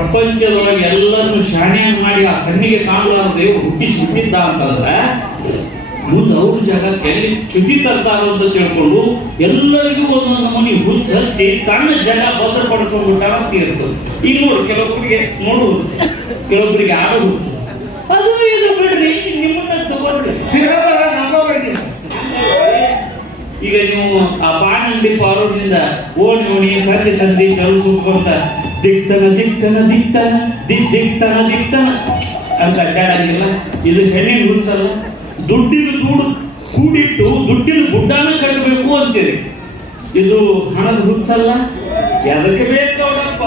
ಪ್ರಪಂಚದೊಳಗೆ ಎಲ್ಲರನ್ನು ಶಾಣೆಯನ್ನು ಮಾಡಿ ಆ ಕಣ್ಣಿಗೆ ಕಾಣಲಾರ ದೇವರು ಹುಟ್ಟಿದ್ದ ಅಂತಂದ್ರೆ ಮುಂದೆ ಅವ್ರ ಜಾಗಕ್ಕೆ ಎಲ್ಲಿ ಚ್ಯುತಿ ತರ್ತಾರೋ ಅಂತ ತಿಳ್ಕೊಂಡು ಎಲ್ಲರಿಗೂ ಒಂದೊಂದು ನಮೂನಿ ಹುಚ್ಚ ಹಚ್ಚಿ ತನ್ನ ಜಾಗ ಭದ್ರಪಡಿಸ್ಕೊಂಡು ಬಿಟ್ಟಾರ ಅಂತ ಇರ್ತದೆ. ಈಗ ನೋಡು ಕೆಲವೊಬ್ಬರಿಗೆ ನೋಡು ಹುಚ್ಚು, ಕೆಲವೊಬ್ಬರಿಗೆ ಆಡೋ ಹುಚ್ಚು, ಅದು ಇದು ಬಿಡ್ರಿ, ನಿಮ್ಮನ್ನ ತಗೊಳ್ರಿ. ಈಗ ನೀವು ಆ ಬಾಣಂಡಿ ಪಾರೋಡ್ನಿಂದ ಓಣಿ ಓಣಿ ಸಂಧಿ ಸಂಧಿ ಜರು ಸೂಸ್ಕೊಂತ ದಿಕ್ತನ ದಿಕ್ತನ ದಿಕ್ತನ ದಿಕ್ತನ ದಿಕ್ತನ ಅಂತ ಅಡ್ಡಾಡಂಗಿಲ್ಲ. ಇದು ಹೆಣ್ಣಿನ ಹುಚ್ಚಲ್ಲ. ದುಡ್ಡಿನ ದೂಡು ಕೂಡಿಟ್ಟು ದುಡ್ಡಿನ ಗುಡ್ಡಾನ ಕಟ್ಟಬೇಕು ಅಂತೀರಿ. ಇದು ಹಣದ ಹುಚ್ಚಲ್ಲ. ಎದಕ್ಕೆ ಬೇಕವಪ್ಪ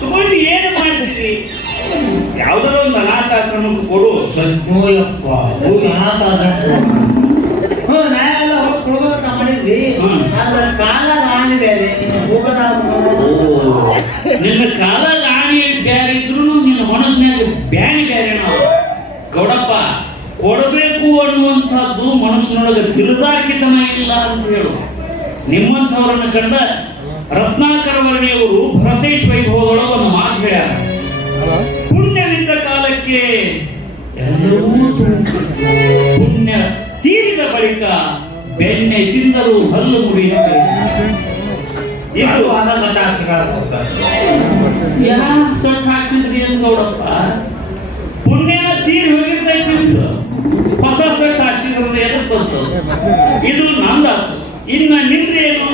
ತಗೊಂಡು ಏನು ಮಾಡ್ತೀರಿ? ಯಾವ್ದಾರ ಒಂದು ಅನಾಥಾಶ್ರಮಕ್ಕೆ ಕೊಡು. ಸಜ್ಞೋಯಪ್ಪ ಅನಾಥಾಶ್ರಮ ನಾವೆಲ್ಲ ಹೋಗಿ ಕೊಡ್ಬೇಕಂತ ಮಾಡಿದ್ವಿ. ಆದ್ರೆ ಕಾಲ ಆಣಿ ಬೇರೆ ನಿನ್ನ ಕಾಲ ಆಣಿ ಬೇರೆ ಇದ್ರು ನಿನ್ನ ಮನಸ್ಸಿನಾಗ ಬ್ಯಾನಿ ಬೇರೆ. ನಾವು ಗೌಡಪ್ಪ ಕೊಡಬೇಕು ಅನ್ನುವಂಥದ್ದು ಮನುಷ್ಯನೊಳಗೆ ತಿರುಗಾಕಿತನ ಇಲ್ಲ ಅಂತ ಹೇಳು. ನಿಮ್ಮಂಥವರನ್ನು ಕಂಡ ರತ್ನಾಕರ ವರ್ಣಿಯವರು ಭರತೇಶ್ ವೈಭವದೊಳಗೆ ಒಂದು ಮಾತು ಹೇಳ್ಯಾರ. ಪುಣ್ಯವಿದ್ದ ಕಾಲಕ್ಕೆ ಎಲ್ಲರೂ ಪುಣ್ಯ ತೀರಿದ ಬಳಿಕ ಬೆಣ್ಣೆ ತಿಂದರೂ ಹಲ್ಲು ಮುರಿಯುತ್ತೆ. ಸೊಟ್ಟ ಹಾಕ್ಸಿದ್ರಿ ಅಂತ ನೋಡಪ್ಪ. ಪುಣ್ಯ ತೀರಿ ಹೋಗಿರ್ತಾ ಹೊಸ ಸೆಟ್ ಹಾಕ್ಸಿದ್ರೆ ಎದಕ್ ಬಂತು? ಇದು ನಂದಾತು. ಇನ್ನ ನಿಂದ್ರೆ ಏನು?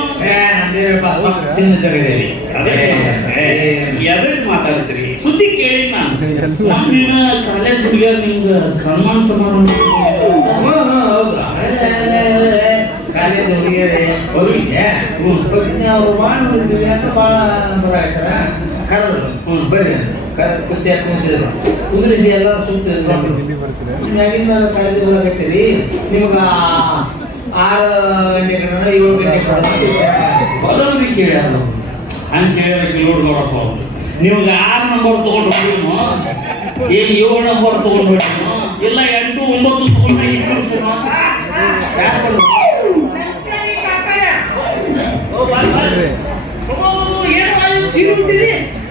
ಎದಕ್ ಮಾತಾಡ್ತೀರಿ? ಸುದ್ದಿ ಕೇಳಿ ನಾನು ನಮ್ಮಿನ ಕಾಲೇಜ್ ಹುಡುಗಿಯರ್ ನಿಮ್ಗೆ ಸನ್ಮಾನ ಸಮಾರಂಭ ಕಾಲೇಜ್ ಹುಡುಗಿಯರೇ ಅವ್ರು ಮಾಡಿ ನೋಡಿದ್ವಿ. ಯಾಕೆ ಭಾಳ ಬರಾಯ್ತಾರ ಕರೆದ್ರು ಬರ್ರಿ ಕುರ್ಚಿ ಕುಂತಿದ್ರು ಕುಂದ್ರಿಸಿ ಎಲ್ಲರೂ ಸುತ್ತಿದ್ರು. ಮ್ಯಾಗಿನ ಕಾಲೇಜಿಗೆ ಹೋಗಕತ್ತೀರಿ, ನಿಮ್ಗೆ 6 ಗಂಟೆ ಕಡೆ 7 ಗಂಟೆ ಬರೋದು ಕೇಳ್ಯಾರ. ಹಂಗೆ ಕೇಳಬೇಕು ಲೋಡ್ ನೋಡಪ್ಪ. ನಿಮ್ಗೆ 6 ನಂಬರ್ ತಗೊಂಡು ಹೋಗಿನೋ, ಏನು 7 ನಂಬರ್ ತಗೊಂಡು ಹೋಗಿನೋ, ಇಲ್ಲ 8, 9 ತಗೊಂಡು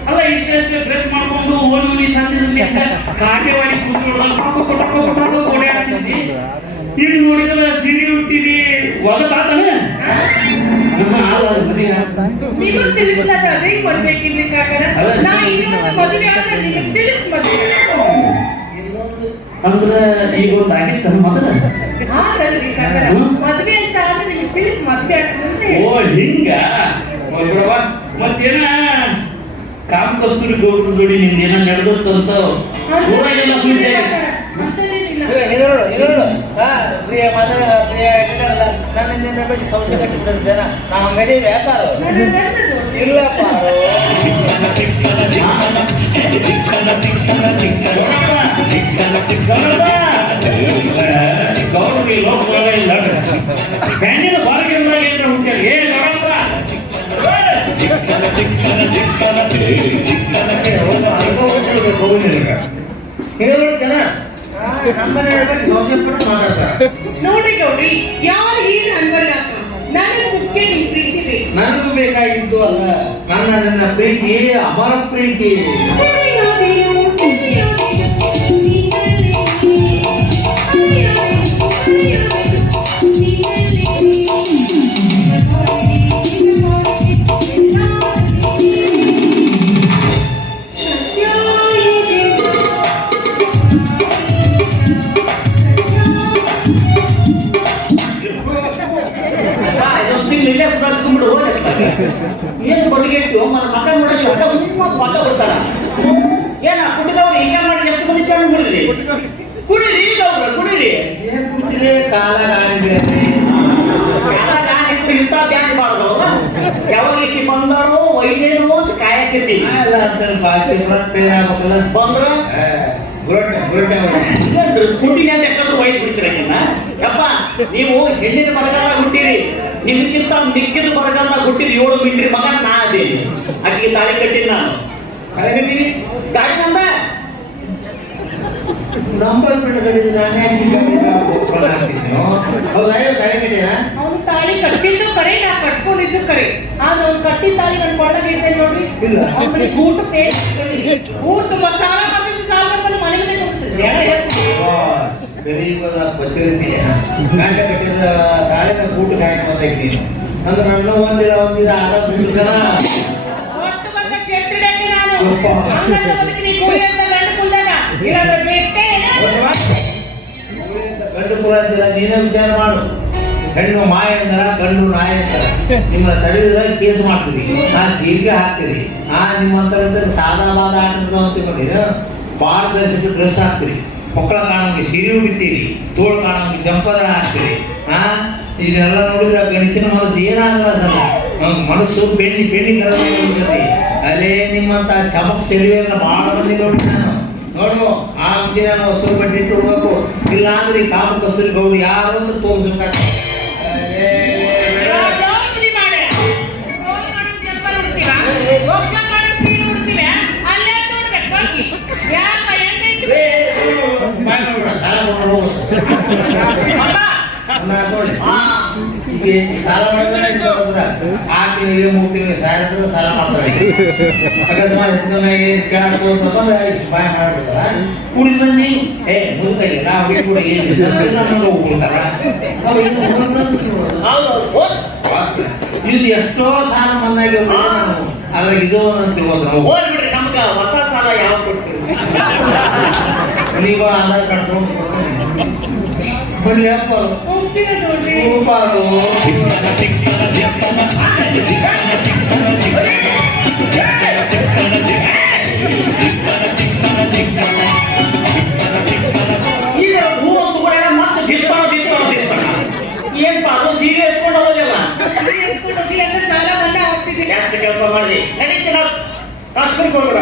ಅಲ್ಲ ಇಷ್ಟೇ ಡ್ರೆಸ್ ಮಾಡ್ಕೊಂಡು ಓಣಿ ಸಂದಿನ ಕಾಟೆವಾಡಿ ಕೂತ್ಕೊಂಡು ಓಡಾಡ್ತಿದ್ದಿ. ಈಗ ನೋಡಿದ್ರೆ ಸಿರಿ ಹುಟ್ಟಿರಿ ಒಗತಾತನ ಅಂದ್ರೆ ಈಗ ಒಂದು ಆಗಿತ್ತ ಮೊದಲ. ಓ ಹಿಂಗ ಮತ್ತೇನ ಕಾಮ್ ಕಸ್ತೂರಿ ಗೌಡ್ರ ಜೋಡಿ ನಿಂದೇನ ನಡೆದಂತ ಊರಾಗೆಲ್ಲ ಸುದ್ದಿ. ಪ್ರಿಯ ಮಾತಾಡ ಪ್ರಿಯ ನನ್ನ ಬಗ್ಗೆ ಸಂಶಯ ಕಟ್ಟಿಬಿಟ್ಟಿದ್ದೇನ ನಾವು ಹಂಗದೇ ವ್ಯಾಪಾರ ಇಲ್ಲಪ್ಪ. ಗೌಡ್ರಿಗೆ ಲೋಕದಾಗ ಇಲ್ಲ ಬ್ಯಾಂಡಿನ ಬಾರ್ಗೆಲ್ದಾಗ ಏನ್ರ ಹುಟ್ಟ್ಯಾರ. ಏ ಹೇಳ್ಬೇಕನ ನಮ್ಮನೆ ಮಾತಾಡ್ತಾರೆ ನೋಡ್ರಿ ಗೌಡ್ರಿ, ಯಾರು ಏನು ಅನ್ವಲ್ಲ. ನನಗೆ ಮುಖ್ಯ ನಿಮ್ ಪ್ರೀತಿ ಬೇಕು. ನನಗೂ ಬೇಕಾಗಿದ್ದು ಅಲ್ಲ, ನನ್ನ ಪ್ರೀತಿ ಅಮರ ಪ್ರೀತಿ. ಏನ್ ಬಡಿಗೆಟ್ಟು ಮಕ್ಕ ನೋಡಲಿ ಮಕ್ಕ ಬರ್ತಾರ. ಏನ ಕುಡಿದವ್ರು ಹಿಂಗ ಮಾಡಿ ಎಷ್ಟು ಮಂದಿ ಚೆನ್ನಾಗಿ ಕುಡಿದ್ರಿ? ಕುಡೀರಿ ಕುಡೀರಿ. ಇಂಥ ಬ್ಯಾಂಕ್ ಮಾಡೋದು ಯಾವಾಗ ಬಂದವರು ಒಯ್ದೇನು ಅಂತ ಕಾಯಕತ್ತಿ ಬಂದ್ರ ಸ್ಕೂಟಿನ ಎಷ್ಟಾದ್ರೂ ಒಯ್ದು ಬಿಡ್ತೀರಕ್ಕಿನ್ನ. ಯಪ್ಪ ನೀವು ಹೆಣ್ಣಿನ ಬರಗಾಲ ಹುಟ್ಟಿರಿ, ನಿಮ್ಗಿಂತ ಮಿಕ್ಕಿದ ಬರಗಾಲ ಹುಟ್ಟಿರಿ 7 ಮೀಟ್ರಿ ಮಗ ನಾ ಅದೇನಿ. ಆಕೆಗೆ ತಾಳಿ ಕಟ್ಟಿನಿ ನಾನು. ಗಾಡಿ ನಂದ ನಂಬರ್ ಪ್ಲೇಟ್ ಕಟ್ಟಿದ್ದು ನಾನು ಅವನು ತಾಳಿ ಕಟ್ಟಿದ್ದು ಕರೆ ನಾ ಕಟ್ಸ್ಕೊಂಡಿದ್ದು ಕರೆ ಆದ್ರೆ ಅವ್ನು ಕಟ್ಟಿದ ತಾಳಿ ನನ್ನ ಕೊಳ್ಳಗೆ ಇದ್ದೆ ನೋಡ್ರಿ ಇಲ್ಲ. ಅವ್ನಿಗೆ ಊಟಕ್ಕೆ ಊಟ ತುಂಬಾ ಸಾಲ ಮಾಡ್ತಿದ್ದು ಸಾಲ ಬಂದು ಮನೆ ಮನೆ ಹೋಗ್ತಿದ್ದೆ ಗರೀಬದ ಪದ್ಧತಿ ಗಂಡ ಕಟ್ಟಿದ ತಾಳಿನ ಕೂಟಕ್ಕೆ ಹಾಕಿ ಬಂದೈತಿ ನೀನು ಅಂದ್ರೆ ನನ್ನ ಒಂದಿಲ್ಲ ಆದ ಕೂಟಕ್ಕನ ಹೊತ್ತು ಬಂದ ಚೇರ್ತಿಡಕ್ಕೆ ನಾನು ಯಪ್ಪ. ಹಂಗಂತ ಬದುಕಿ ನೀ ಕೂಲಿ ಅಂತ ಗಂಡು ಕುಲ್ದಾಗ ಇಲ್ಲಾಂದ್ರೆ ಬಿಟ್ಟೆ ಗಂಡು ಕೂಡ ಅಂತಿಲ್ಲ ನೀನೇ ವಿಚಾರ ಮಾಡು ಹೆಣ್ಣು ಮಾಯ ಅಂತಾರ ಗಂಡು ನಾಯ ಅಂತಾರ ನಿಮ್ಮನ್ನ ತಡೆದ್ರೆ ಕೇಸ್ ಮಾಡ್ತೀರಿ ಜೀರಿಗೆ ಹಾಕ್ತೀರಿ ನಿಮ್ಮಂತರ ಸಾದಾ ಬಾದ ಆಟದ ಅಂತೀರಿ ಪಾರದರ್ಶಕ ಡ್ರೆಸ್ ಹಾಕ್ತೀರಿ ಮಕ್ಕಳ ಕಾಣಂಗೆ ಸೀರೆ ಉಡಿತೀರಿ ತೋಳು ಕಾಣಂಗೆ ಜಂಪರ್ ಹಾಕ್ತೀರಿ ಇದನ್ನೆಲ್ಲ ನೋಡಿದ್ರೆ ಗಣಿತಿನ ಮನಸ್ಸು ಏನಾಗಲ್ಲ ಅದಲ್ಲ ಮನಸ್ಸು ಬೆಣ್ಣಿ ಕರಬೇಕು ಅಲ್ಲೇ ನಿಮ್ಮಂತ ಚಮಕ್ ಸೆಳಿವೆಲ್ಲ ಭಾಳ ಮಂದಿ ನೋಡಿ ನಾನು ನೋಡು ಆ ದಿನ ಹೊಸರು ಬಡ್ಡಿ ಇಟ್ಟು ಹೋಗ್ಬೇಕು ಇಲ್ಲ ಅಂದ್ರೆ ಈ ಕಾಮ ಕಸೂರಿ ಗೌಡು ಯಾರು ಅಂತ ತೋರಿಸ್ಬೇಕಾಗ್ತದೆ ನೋಡಿ ಈಗ ಸಾಲ ಮಾಡಿದ್ರೆ ಆಕೆ 3 ತಿಂಗಳು ಸಾಯಿದ್ರೆ ಸಾಲ ಮಾಡ್ತಾರೆ ಅಕಸ್ಮಾತ್ ಹೆಚ್ಚಿಗೆ ಕೇಳಕ್ ಹೋಗ್ಬೇಕಂದ್ರೆ ಬಾಯ ಮಾಡ್ಬಿಡ್ತಾರ ಕುಡಿದ್ ಬಂದು ಮುದುಕೈ ನಾವು ಹುಡುಗಿ ಕೂಡ ಏನಿಲ್ಲ ಹೋಗ್ಬಿಡ್ತಾರ ಇದು ಎಷ್ಟೋ ಸಾಲ ಮನ್ನಾಗಿ ಅದ್ರಾಗ ಇದು ಅಂತ ಹೋಗ್ಬಿಡ್ರಿ ನಮ್ಗ ಹೊಸ ಸಾಲ ಯಾವ ಕೊಡ್ತೀರಿ ನೀವು ಆಧಾರ್ ಕಾರ್ಡ್ ತಗೊಂಡು ಬನ್ನಿ ಅಪ್ಪ ನೋಡ್ರಿ ಈಗ ಹೂ ತಗೊಂಡ ಮತ್ತೆ ದಿರ್ತಾನ ಏನ್ಪ ಅದು ಸೀರೆ ಎಸ್ಕೊಂಡು ಹೋಗೋದಿಲ್ಲ ಸಾಲ ಮನ್ನಾ ಹೋಗ್ತಿದ್ದೀನಿ ಎಷ್ಟು ಕೆಲಸ ಮಾಡಿದೆ ನಡಿ ಚೆನ್ನಾಗಿ ಕಾಶ್ಮೀರಕ್ಕೆ ಹೋಗ್ಬಿಡ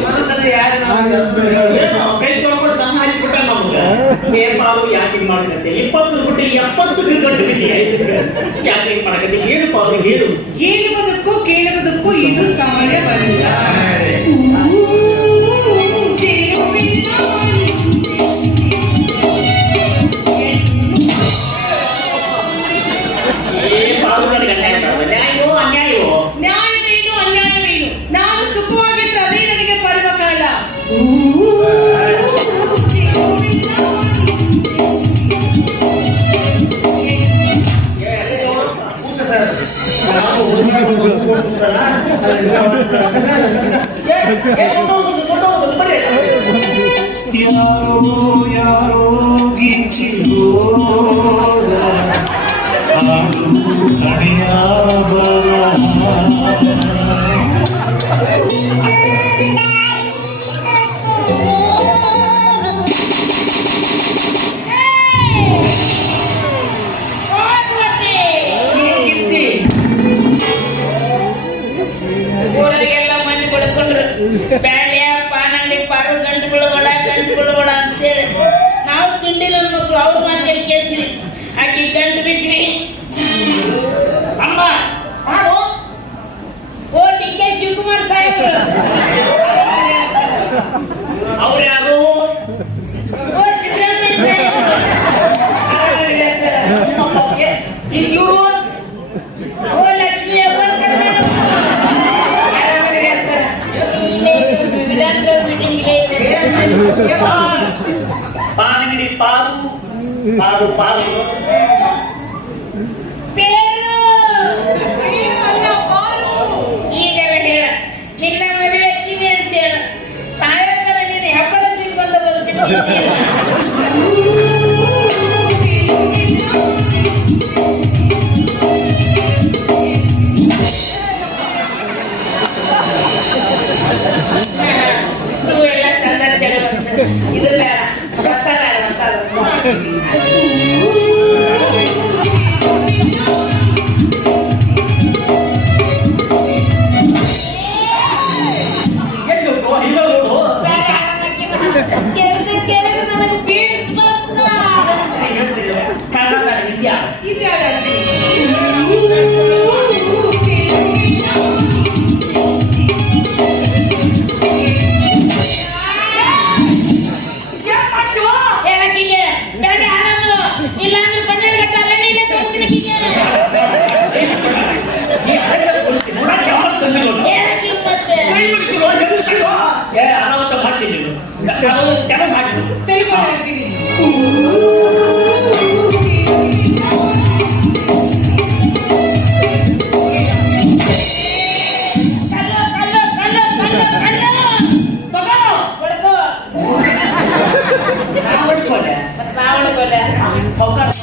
ಮನಸ್ಸಲ್ಲಿ ಯಾರು ಕೈ ತೊಳ್ಕೊಂಡು ತನ್ನ ಹಚ್ಚಿಬಿಟ್ಟ ನಮ್ಗೆ ನೇಪಾಳು ಯಾಕೆ ಹಿಂಗ್ ಮಾಡ್ಕತ್ತೆ 20 ಬಿಟ್ಟು 70 ಕ್ರಿಕೆಟ್ ಬಿದ್ದಿ ಯಾಕೆ ಹಿಂಗ್ ಮಾಡಕತ್ತೆ ಹೇಳು ಅವ್ರಿಗೆ ಹೇಳು ಹೇಳುವುದಕ್ಕೂ ಕೇಳುವುದಕ್ಕೂ ಇದು ಸಮಯವಲ್ಲ ನ್ಯಾಯವೋ ಅನ್ಯಾಯವೋ ನ್ಯಾಯವೇನು ಅನ್ಯಾಯವೇನು ನಾನು ಸುಖವಾಗಿದ್ದರೆ ಅದೇ ನನಗೆ ಪರ್ವಕಾಲ ಊಟ ಸರ್ ನಾವು ಹುಡುಗ ಕೊಡ್ತಾರ ಯಾರೋ ಯಾರೋ ಗೀಚಿ ಹೋದ ಹಾಡು ಹಣೆಯ ಬರಹ ಊರಾಗೆಲ್ಲ ಮಂದಿ ಬಡ್ಕೊಂಡ್ರು ಬ್ಯಾಡ್ಯ ಪಾನಂಡಿ ಪಾರು ಗಂಟುಗಳು ಬಡ ಅಂತೇಳಿ ನಾವು ತಿಂಡಿ ನನ್ನ ಮಕ್ಕಳು ಅವ್ರ ಮಾತೇಳಿ ಕೇಳ್ತೀವಿ ಆಕಿ ಗಂಟು ಬಿದ್ವಿ ಅಮ್ಮ ನಾನು ಓ ಡಿ ಕೆ ಶಿವಕುಮಾರ್ ಸಾಹೇಬ್ರು ಅವ್ರು ಯಾರು ಓ ಸಿದ್ದರಾಮಯ್ಯ ಸಾಹೇಬ್ರು ಆರಾಮಾಗಿಲ್ಲ ಸರ್ ಇವ್ರು ಓ ಲಕ್ಷ್ಮೀ ಹೆಬ್ಬಾಳ್ಕರ್ ಮೇಡಮ್ ಆರಾಮಾಗಿಲ್ಲ ಸರ್ ಇಲ್ಲೇ ವಿಧಾನಸೌಧ ಮೀಟಿಂಗ್ ಇಲ್ಲೇ ಇದೆ ಪಾನಗಿರಿ ಪಾರು ಪಾರು ಪಾರು ಪೇರು ಅಲ್ಲ ಪಾರು ಈಗರ ಹೇಳ ನಿನ್ನ ಮದುವೆ ಆಗ್ತೀನಿ ಅಂತ ಹೇಳ ಸಾಯಂಕಾಲ ನೀನು ಹೆಬ್ಬಳ ಸಿಗ್ಬಂದ ಬದುಕಿದ್ದೀನಿ ನೀವು ಎಲ್ಲ ತಂದ ಚೆಲುವ ಇದು ಬೇಡ ಮಸಾಲ ಎಂದು ಹೀರೋ ನೋಡು ಕೇಳಿದ್ರೆ ನನಗೆ ಬೀಳಿಸ್ ಬರ್ತಾ ಕನ್ನಡ ವಿದ್ಯಾ ಹೇಳಕ್ಕಿಗೆ ಬೇಡ ಹಣನು ಇಲ್ಲಾಂದ್ರೆ ಕಣ್ಣಲ್ಲಿ ಕಟ್ಟಾರೆ ನೀನೇ ತಗೋತೀನಿ ಹೇಳಕ್ಕಿಗೆ ಮತ್ತೆ ಅನಾಹುತ ಮಾಡ್ತೀನಿ ತಿಳ್ಕೊಂಡಿರ್ತೀನಿ ಸೌಕರ್ಯ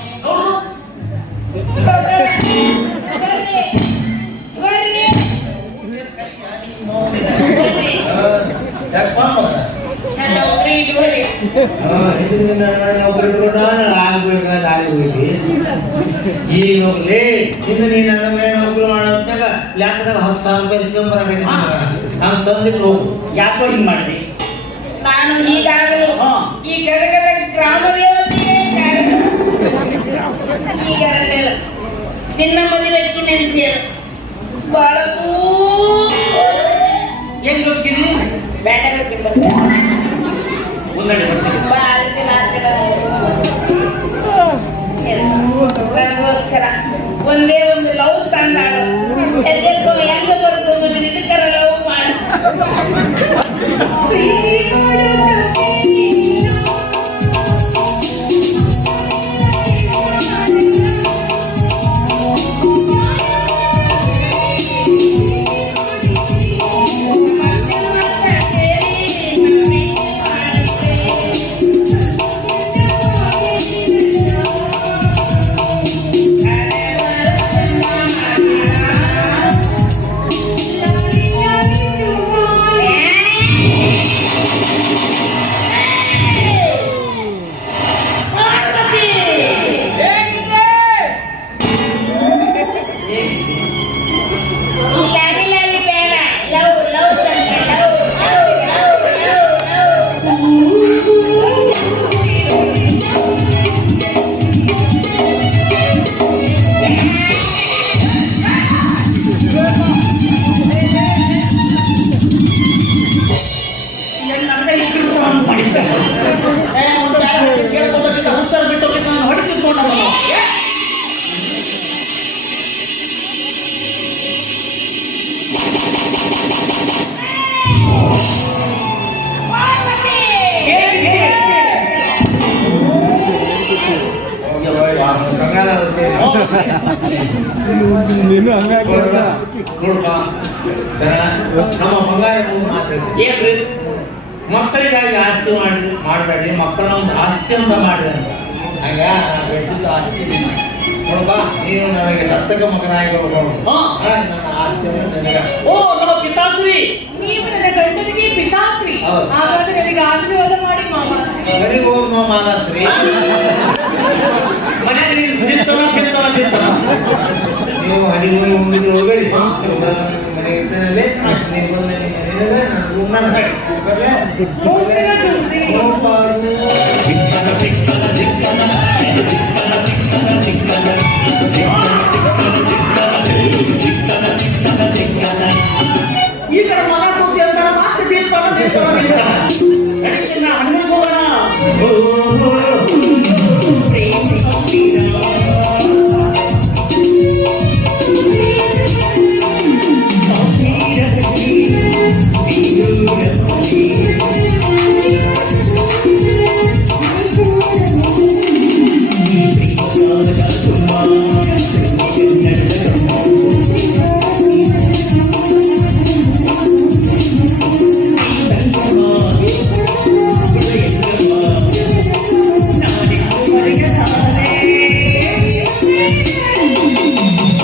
ನನ್ನ ಉಗ್ರಿ ಇಟ್ಕೋರಿ ಈಗ ಹೋಗ್ಲಿ ಇಂದು ನೀನು ನನ್ನ ಮನೆ ನೌಕರಿ ಮಾಡೋದ್ನಾಗ ಲೆಕ್ಕದಾಗ 10,000 ರೂಪಾಯಿ ಸಿಕ್ಕಂಬರಾಗೈತಿ ಹಂಗೆ ತಂದಿಟ್ಟು ಹೋಗು. ಯಾಕೋ ಹಿಂಗ್ ಮಾಡಿದೆ ನಾನು ಹೀಗಾಗಲು ಈ ಗದಗದ ಗ್ರಾಮ ದೇವತೆಗೆ ಈಗ ಹೇಳ ನಿನ್ನ ಮದುವೆಕ್ಕೆ ನೆನ್ಸಿ ಹೇಳು ಬಹಳ ಹೆಂಗ್ ಹೋಗ್ತೀನಿ ಬೇಡ ಗೊತ್ತಿಲ್ಲ ಮುಂದಡೆ ಬರ್ತೀನಿ ನನಗೋಸ್ಕರ ಒಂದೇ ಒಂದು ಲವ್ ಸಾಂಗ್ ಆಡು ಹೆಜ್ಜೆಕ್ಕೋ ಹೆಂಗ ಬರ್ಕೊಂಡು ಇದಕ್ಕರ ಲವ್ ಮಾಡು ಪ್ರೀತಿ ನೋಡಪ್ಪ ನಮ್ಮ ಬಂಗಾರ ಮಾತಾಡ್ತೀವಿ ಏನ್ರಿ ಮಕ್ಕಳಿಗಾಗಿ ಆಸ್ತಿ ಮಾಡಬೇಡಿ ಮಕ್ಕಳ ಒಂದು ಆಸ್ತಿ ಅಂತ ಮಾಡಿದೆ ಅಂತ ಹಾಗ ಬೆಳೆಸಿದ ಆಸ್ತಿ ನೋಡಪ್ಪ ನೀನು ನನಗೆ ದತ್ತಕ ಮಗನಾಗಿ ಹಾ. ನನ್ನ ಆಸ್ತಿಯನ್ನು ನನಗೆ ಓ ನಮ್ಮ ಪಿತಾಶ್ರೀ ನೀವು ನನ್ನ ಗಂಡನಿಗೆ ಪಿತಾಶ್ರೀ ಹೌದು. ಹಾಗಾದ್ರೆ ನನಗೆ ಆಶೀರ್ವಾದ ಮಾಡಿ ಮಾಮಾಶ್ರೀ ಮನೆಗೆ ಹೋಗುವ ಮಾಲಾಶ್ರೀ ಮನ್ಯಾಗ ನೀನು ತಿಂತಾನ ನೀವು ಹನಿಮೂನಿ ಮುಂದಿದ್ದು ಹೋಗರಿ ನೀವು ಬಂದ ಮನೆಗೆ ಇರ್ತೇನೆ ನೀವು ಬಂದ ನಿಮ್ಮ ಮನೆಗೆ ನಾನು ಬರ್ರೆ ಮುಂದಿನ